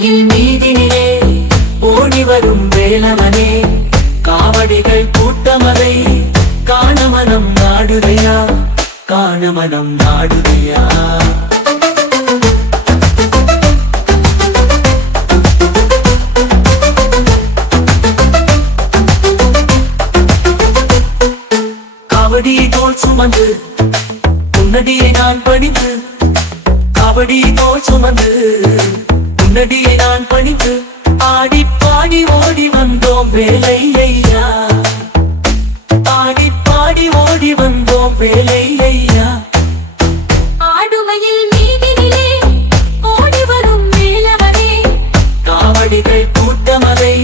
ஆடுமயில் மீதினிலே ஓடி வரும் வேலவனே, காவடிகள் கூட்டமதை காண மனம் நாடுதையா, காண மனம் நாடுதையா. காவடியை தோள் சுமந்து உன்னடியை நான் பணிந்து, காவடியை தோள் சுமந்து உன்னடியை நான் பணிந்து, ஆடி பாடி ஓடி வந்தோம் வேலையா, ஆடி பாடி ஓடி வந்தோம் வேலையா. ஆடுமயில் மீதினிலே ஓடி வரும் வேலவனே, காவடிகள் கூட்டமதை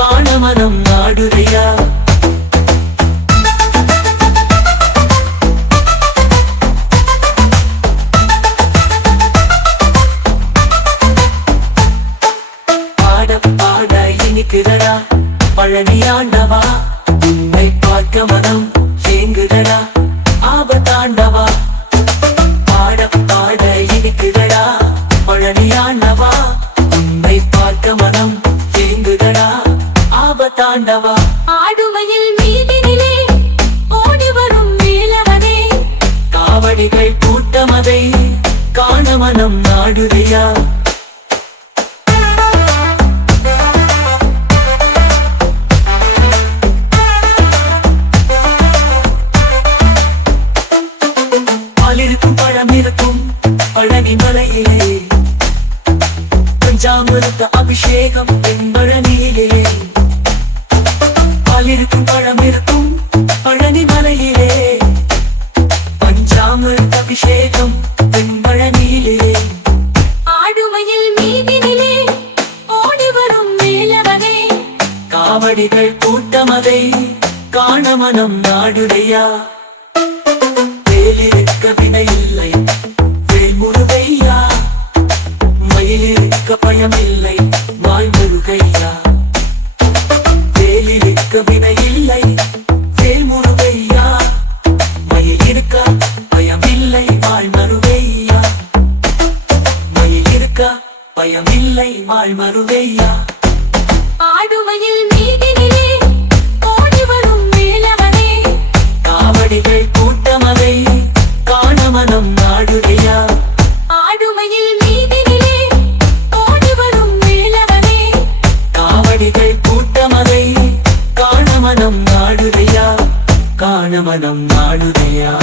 காண மனம் நாடுதையா. பாட இனிக்குதடா பழனி ஆண்டவா, உன்னை பார்க்க மனம் ஏங்குதடா ஆபத்தாண்டவா. பாட பாட இனிக்குதடா பழனி ஆண்டவா, உன்னை பார்க்க மனம் ஏங்குதடா ஆபத்தாண்டவா. ஆடுமயில் மீதினிலே ஓடி வரும் வேலவனே, காவடிகள் கூட்டமதை காண மனம் நாடுதையா. பழமிருக்கும் பழனி மலையிலே, பஞ்சாமிருத்த அபிஷேகம் பழனியிலே. பாலிருக்கும் பழமிருக்கும் பழனி மலையிலே, பஞ்சாமிருத்த அபிஷேகம் பழனியிலே. ஆடுமயில் மீதினிலே ஓடி வரும் வேலவனே, காவடிகள் கூட்டமதை காண மனம் நாடுதையா. வேலிருக்க வினையில்லை வேல்முருகையா, மயிலிருக்க பயமில்லை வாழ்முருகையா. வேலிருக்க வினையில்லை வேல்முருகையா, மயிலிருக்க பயமில்லை வாழ்மருகையா, மயிலிருக்க பயமில்லை வாழ்மருகையா. ஆடுமயில் மீதினிலே ஓடி வரும் வேலவனே, காவடிகள் கூட்டமதை காண மனம் நாடுதையா. ஆடுமயில் மீதினிலே ஓடி வரும் வேலவனே, காவடிகள் கூட்டமதை காண மனம் நாடுதையா, காண மனம் நாடுதையா.